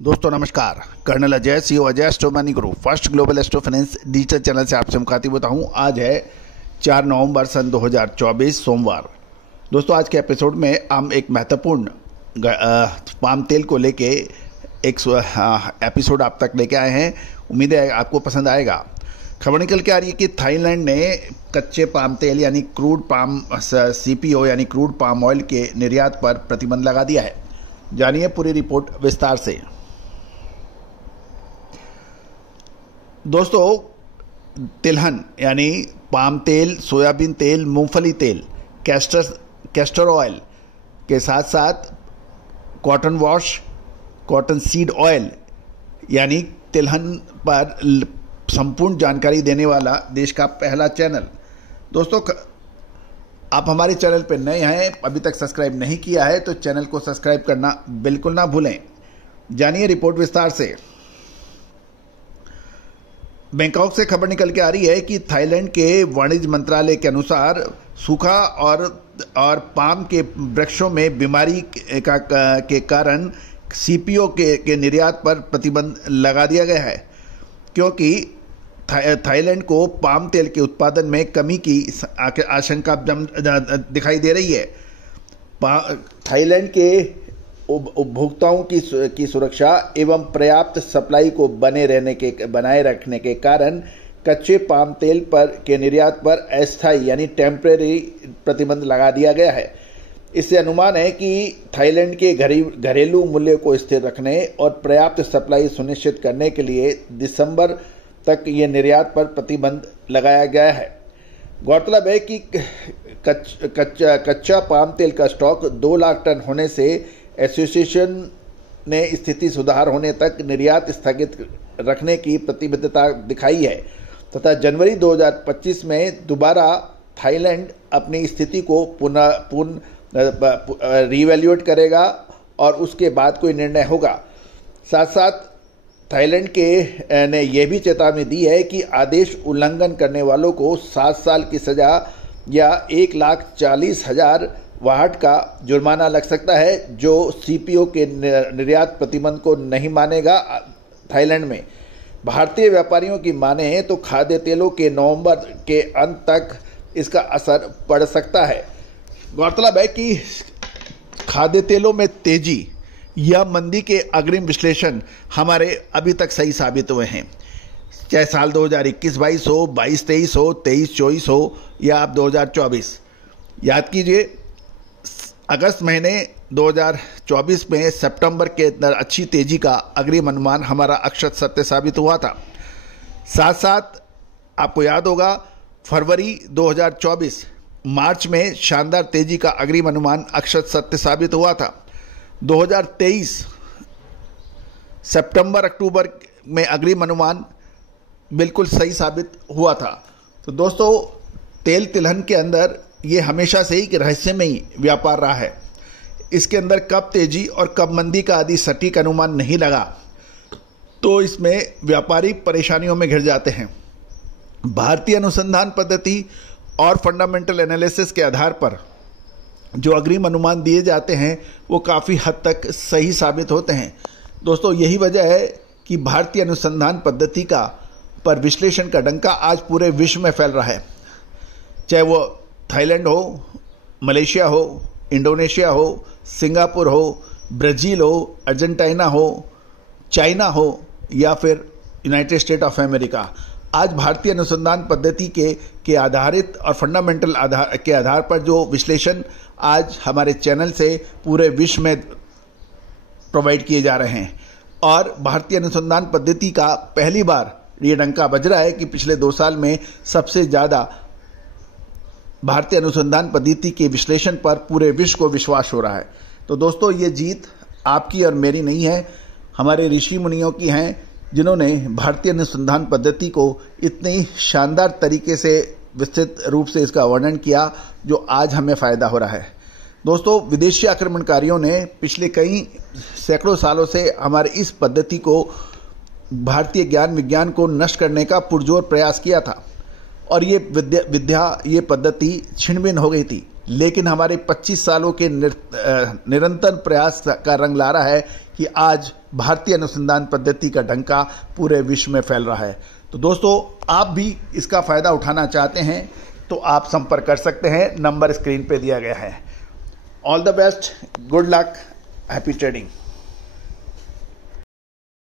दोस्तों नमस्कार। Colonel Ajay, CEO Ajay astro money group first global astro finance digital channel से आपसे मुखातिब होता हूं। आज है 4 नवंबर सन 2024 सोमवार। दोस्तों आज के एपिसोड में हम एक महत्वपूर्ण पाम तेल को लेके एक एपिसोड आप तक लेके आए हैं। उम्मीद है आपको पसंद आएगा। खबर निकल के आ रही है कि थाईलैंड ने कच्चे पाम तेल यानी क्रूड पाम CPO यानी क्रूड पाम ऑयल के निर्यात पर प्रतिबंध लगा दिया है। जानिए पूरी रिपोर्ट विस्तार से। दोस्तों तिलहन यानी पाम तेल, सोयाबीन तेल, मूंगफली तेल, कैस्टर ऑयल के साथ साथ cotton wash, cotton seed oil यानी तिलहन पर संपूर्ण जानकारी देने वाला देश का पहला चैनल। दोस्तों आप हमारे चैनल पर नए हैं, अभी तक सब्सक्राइब नहीं किया है तो चैनल को सब्सक्राइब करना बिल्कुल ना भूलें। जानिए रिपोर्ट विस्तार से। बैंकॉक से खबर निकल के आ रही है कि थाईलैंड के वाणिज्य मंत्रालय के अनुसार सूखा और पाम के वृक्षों में बीमारी के कारण CPO के निर्यात पर प्रतिबंध लगा दिया गया है, क्योंकि थाईलैंड को पाम तेल के उत्पादन में कमी की आशंका दिखाई दे रही है। थाईलैंड के उपभोक्ताओं की सुरक्षा एवं पर्याप्त सप्लाई को बनाए रखने के कारण कच्चे पाम तेल के निर्यात पर अस्थायी यानी टेम्परेरी प्रतिबंध लगा दिया गया है। इससे अनुमान है कि थाईलैंड के घरेलू मूल्य को स्थिर रखने और पर्याप्त सप्लाई सुनिश्चित करने के लिए दिसंबर तक ये निर्यात पर प्रतिबंध लगाया गया है। गौरतलब है कि कच्चा पाम तेल का स्टॉक 2 लाख टन होने से एसोसिएशन ने स्थिति सुधार होने तक निर्यात स्थगित रखने की प्रतिबद्धता दिखाई है तथा जनवरी 2025 में दोबारा थाईलैंड अपनी स्थिति को रिवैल्यूएट करेगा और उसके बाद कोई निर्णय होगा। साथ साथ थाईलैंड ने यह भी चेतावनी दी है कि आदेश उल्लंघन करने वालों को 7 साल की सजा या 1,40,000 वाट का जुर्माना लग सकता है जो CPO के निर्यात प्रतिबंध को नहीं मानेगा। थाईलैंड में भारतीय व्यापारियों की माने तो खाद्य तेलों के नवंबर के अंत तक इसका असर पड़ सकता है। गौरतलब है कि खाद्य तेलों में तेजी या मंदी के अग्रिम विश्लेषण हमारे अभी तक सही साबित हुए हैं, चाहे साल 2021-22 हो, 22-23 हो, 23-24 हो या अब 2024। याद कीजिए अगस्त महीने 2024 में सितंबर के अंदर अच्छी तेजी का अग्रिम अनुमान हमारा अक्षत सत्य साबित हुआ था। साथ साथ आपको याद होगा फरवरी 2024 मार्च में शानदार तेजी का अग्रिम अनुमान अक्षत सत्य साबित हुआ था। 2023 सितंबर अक्टूबर में अग्रिम अनुमान बिल्कुल सही साबित हुआ था। तो दोस्तों तिलहन के अंदर ये हमेशा से ही रहस्यमयी व्यापार रहा है। इसके अंदर कब तेजी और कब मंदी का आदि सटीक अनुमान नहीं लगा तो इसमें व्यापारी परेशानियों में घिर जाते हैं। भारतीय अनुसंधान पद्धति और फंडामेंटल एनालिसिस के आधार पर जो अग्रिम अनुमान दिए जाते हैं वो काफ़ी हद तक सही साबित होते हैं। दोस्तों यही वजह है कि भारतीय अनुसंधान पद्धति पर विश्लेषण का डंका आज पूरे विश्व में फैल रहा है, चाहे वो थाईलैंड हो, मलेशिया हो, इंडोनेशिया हो, सिंगापुर हो, ब्राज़ील हो, अर्जेंटीना हो, चाइना हो या फिर यूनाइटेड स्टेट ऑफ अमेरिका। आज भारतीय अनुसंधान पद्धति के आधारित और फंडामेंटल के आधार पर जो विश्लेषण आज हमारे चैनल से पूरे विश्व में प्रोवाइड किए जा रहे हैं और भारतीय अनुसंधान पद्धति का पहली बार ये डंका बज रहा है कि पिछले 2 साल में सबसे ज़्यादा भारतीय अनुसंधान पद्धति के विश्लेषण पर पूरे विश्व को विश्वास हो रहा है। तो दोस्तों ये जीत आपकी और मेरी नहीं है, हमारे ऋषि मुनियों की हैं जिन्होंने भारतीय अनुसंधान पद्धति को इतनी शानदार तरीके से विस्तृत रूप से इसका वर्णन किया जो आज हमें फ़ायदा हो रहा है। दोस्तों विदेशी आक्रमणकारियों ने पिछले कई सैकड़ों सालों से हमारे इस पद्धति को, भारतीय ज्ञान विज्ञान को नष्ट करने का पुरजोर प्रयास किया था और ये पद्धति छिन्न भिन्न हो गई थी। लेकिन हमारे 25 सालों के निरंतर प्रयास का रंग ला रहा है कि आज भारतीय अनुसंधान पद्धति का डंका पूरे विश्व में फैल रहा है। तो दोस्तों, आप भी इसका फायदा उठाना चाहते हैं तो आप संपर्क कर सकते हैं, नंबर स्क्रीन पे दिया गया है। All the best, good luck, happy trading.